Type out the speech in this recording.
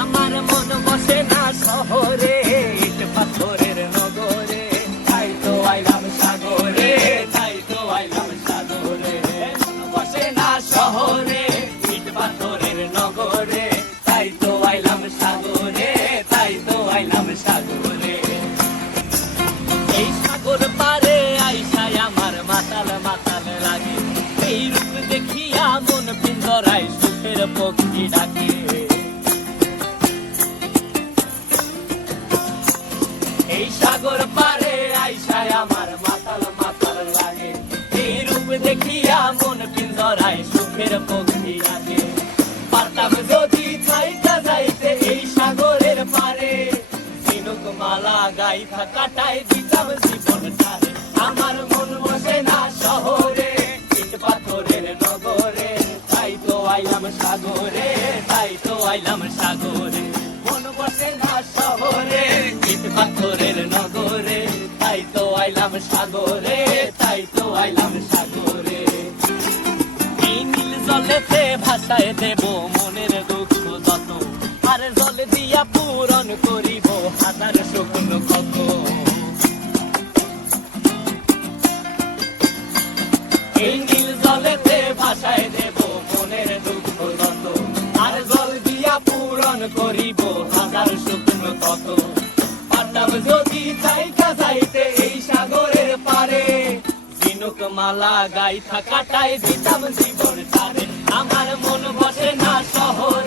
আমার মন বসে না শহরে, ইট পাথরের নগরে, তাই তো আইলাম সাগরে, তাই তো আইলাম সাগরে। মন বসে না শহরে, ইট পাথরের নগরে, তাই তো আইলাম সাগরে, তাই তো আইলাম সাগরে। এই সাগর পারে আইসায় আমার মাতাল মাতাল লাগে, এই রূপ দেখিয়া মন পিঞ্জরায় সুখের পক্ষী ডাকে। এই সাগর পারে আইসায় আমার মাতাল মাতাল লাগে, এই রূপ দেখিয়া মন পিঞ্জরায় সুখের পক্ষী ডাকে। পারতাম যদি থাইকা যাইতে এই সাগরের পারে, ঝিনুক মালা গাইথা কাটাই দিতাম জীবনটারে। আমার মন বসে না শহরে, ইট পাথরের নগরে, তাই তো আইলাম সাগরে, তাই তো আইলাম সাগরে। মন বসে না শহরে, ইট পাথরের নগরে, তাই তো আইলাম সাগরে, তাই তো আইলাম সাগরে। এই নীল জলেতে ভাসায় দেব মনের দুঃখ যত, আর জল দিয়া পূরণ করিব হাজার শুকনো ক্ষত। এই নীল জলেতে ভাসায় দেব মনের দুঃখ যত, আর জল দিয়া পূরণ করিব হাজার শুকনো ক্ষত। পারতাম যদি থাইকা যাইতে এই সাগরের পারে, ঝিনুক মালা গাইথা কাটাই দিতাম জীবনটারে। আমার মন বসে না শহরে,